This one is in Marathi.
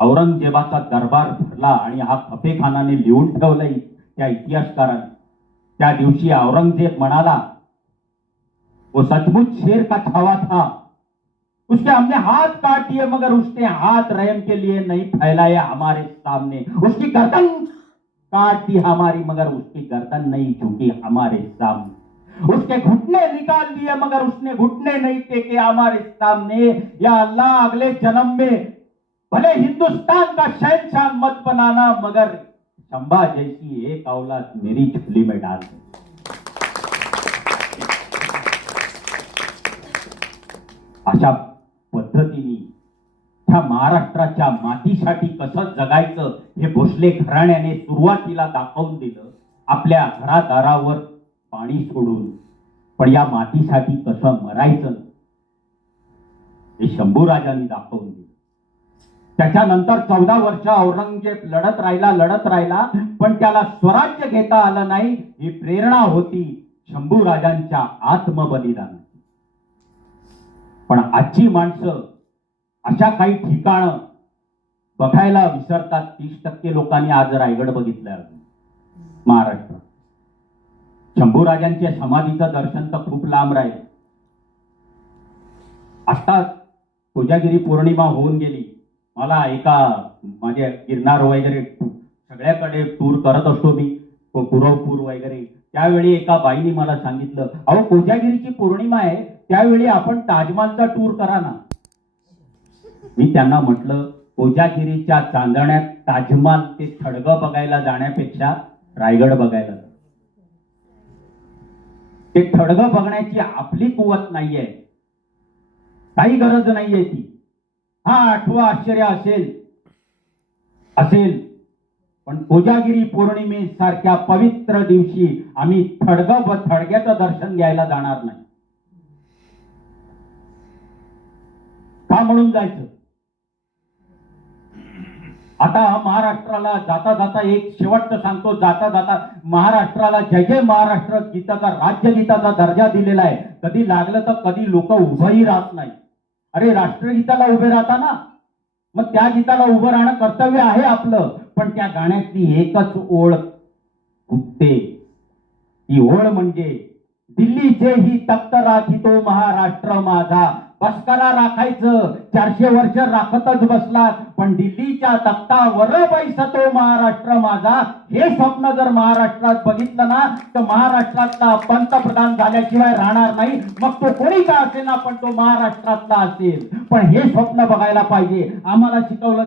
औरंगजेबाचा दरबार भरला आणि हा खफेखानाने लिहून ठेवलंय त्या इतिहासकाराने। त्या दिवशी औरंगजेब म्हणाला, वो सचमुच शेर का छावा था, उसके हमने हाथ काट दिए मगर उसने हाथ रहम के लिए नहीं फैलाए हमारे सामने। उसकी गर्दन काट दी हमारी मगर उसकी गर्दन नहीं झुकी हमारे सामने। उसके घुटने निकाल दिए मगर उसने घुटने नहीं टेके हमारे सामने। या अल्लाह अगले जन्म में भले हिंदुस्तान का शहंशाह मत बनाना मगर चंबा जैसी एक औलाद मेरी झोली में डाल दे। अशा पद्धतीने ह्या महाराष्ट्राच्या मातीसाठी कसं जगायचं हे भोसले घराण्याने सुरुवातीला दाखवून दिलं, आपल्या घरादारावर पाणी सोडून। पण या मातीसाठी कसं मरायचं हे शंभूराजांनी दाखवून दिलं। त्याच्यानंतर 14 वर्ष औरंगजेब लढत राहिला, पण त्याला स्वराज्य घेता आलं नाही। ही प्रेरणा होती शंभूराजांच्या आत्मबलिदानाची। पण आजची माणसं अशा काही ठिकाण बघायला विसरतात। 30% लोकांनी आज रायगड बघितलाय महाराष्ट्रात। शंभूराजांच्या समाधीचं दर्शन तर खूप लांब राहील। आता कोजागिरी पौर्णिमा होऊन गेली। मला एका माझे गिरनार वगैरे सगळ्याकडे टूर करत असतो मी, गुरवपूर वगैरे। त्यावेळी एका बाईने मला सांगितलं, अहो कोजागिरीची पौर्णिमा आहे, त्यावेळी आपण ताजमहालचा टूर करा ना। मी त्यांना म्हटलं, कोजागिरीच्या चांदण्यात ताजमहाल ते थडगं बघायला जाण्यापेक्षा रायगड बघायला जा। ते थडगं बघण्याची आपली कुवत नाहीये, काही गरज नाहीये ती। हा 8वं आश्चर्य असेल पण कोजागिरी पौर्णिमेसारख्या पवित्र दिवशी आम्ही थडग्याचं दर्शन घ्यायला जाणार नाही। का म्हणून जायचं? आता महाराष्ट्राला जाता जाता एक शेवटचं सांगतो, जाता जाता महाराष्ट्राला जय जय महाराष्ट्र गीताचा राज्यगीताचा दर्जा दिलेला आहे। कधी लागलं तर कधी लोक उभंही राहत नाही। अरे राष्ट्रगीताला उभे राहता ना, मग त्या गीताला उभं राहणं कर्तव्य आहे आपलं। पण त्या गाण्यातली एकच ओळ फुटते, ती ओळ म्हणजे दिल्लीचे ही तख्त राखितो महाराष्ट्र माझा। बसकरा राखायचं, 400 वर्ष राखतच बसला, पण दिल्लीच्या तख्तावर बैसतो महाराष्ट्र माझा। हे स्वप्न जर महाराष्ट्रात बघितलं ना तर महाराष्ट्रातला पंतप्रधान झाल्याशिवाय राहणार नाही। मग तो कोणी का असेल ना, पण तो महाराष्ट्रातला असेल। पण हे स्वप्न बघायला पाहिजे। आम्हाला शिकवलं